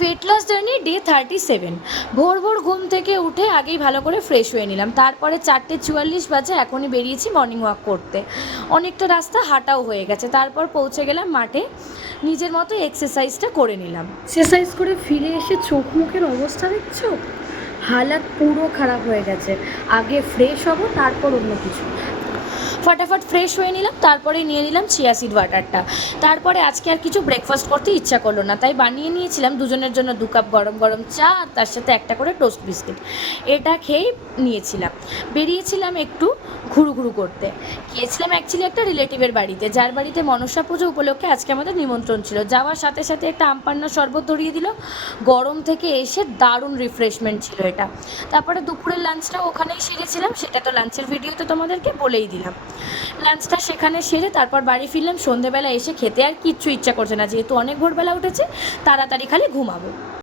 Weight loss journey day 37। ভোর ভোর ঘুম থেকে উঠে আগেই ভালো করে ফ্রেশ হয়ে নিলাম, তারপরে 4:44 বাজে এখনই বেরিয়েছি মর্নিং ওয়াক করতে। অনেকটা রাস্তা হাঁটাও হয়ে গেছে, তারপর পৌঁছে গেলাম মাঠে। নিজের মতো এক্সারসাইজটা করে নিলাম। এক্সারসাইজ করে ফিরে এসে চোখ মুখের অবস্থা দেখছো, হালাত পুরো খারাপ হয়ে গেছে। আগে ফ্রেশ হব, তারপর অন্য কিছু। ফটাফট ফ্রেশ হয়ে নিলাম, তারপরে নিয়ে নিলাম চিয়া সিড ওয়াটারটা। তারপরে আজকে আর কিছু ব্রেকফাস্ট করতে ইচ্ছা করলো না, তাই বানিয়ে নিয়েছিলাম দুজনের জন্য 2 কাপ গরম গরম চা, আর তার সাথে একটা করে টোস্ট বিস্কিট। এটা খেয়েই নিয়েছিলাম। বেরিয়েছিলাম একটু ঘুরু ঘুরু করতে। গিয়েছিলাম অ্যাকচুয়ালি একটা রিলেটিভের বাড়িতে, যার বাড়িতে মনসা পুজো উপলক্ষে আজকে আমাদের নিমন্ত্রণ ছিল। যাওয়ার সাথে সাথে একটা আমপান্না শরবত ধরিয়ে দিল। গরম থেকে এসে দারুণ রিফ্রেশমেন্ট ছিল এটা। তারপরে দুপুরের লাঞ্চটাও ওখানেই সেরেছিলাম, সেটা তো লাঞ্চের ভিডিওতে তোমাদেরকে বলেই দিলাম। লাঞ্চটা সেখানে সেরে তারপর বাড়ি ফিরলাম। সন্ধেবেলা এসে খেতে আর কিচ্ছু ইচ্ছা করছে না, যেহেতু অনেক ভোরবেলা উঠেছে, তাড়াতাড়ি খালি ঘুমাবো।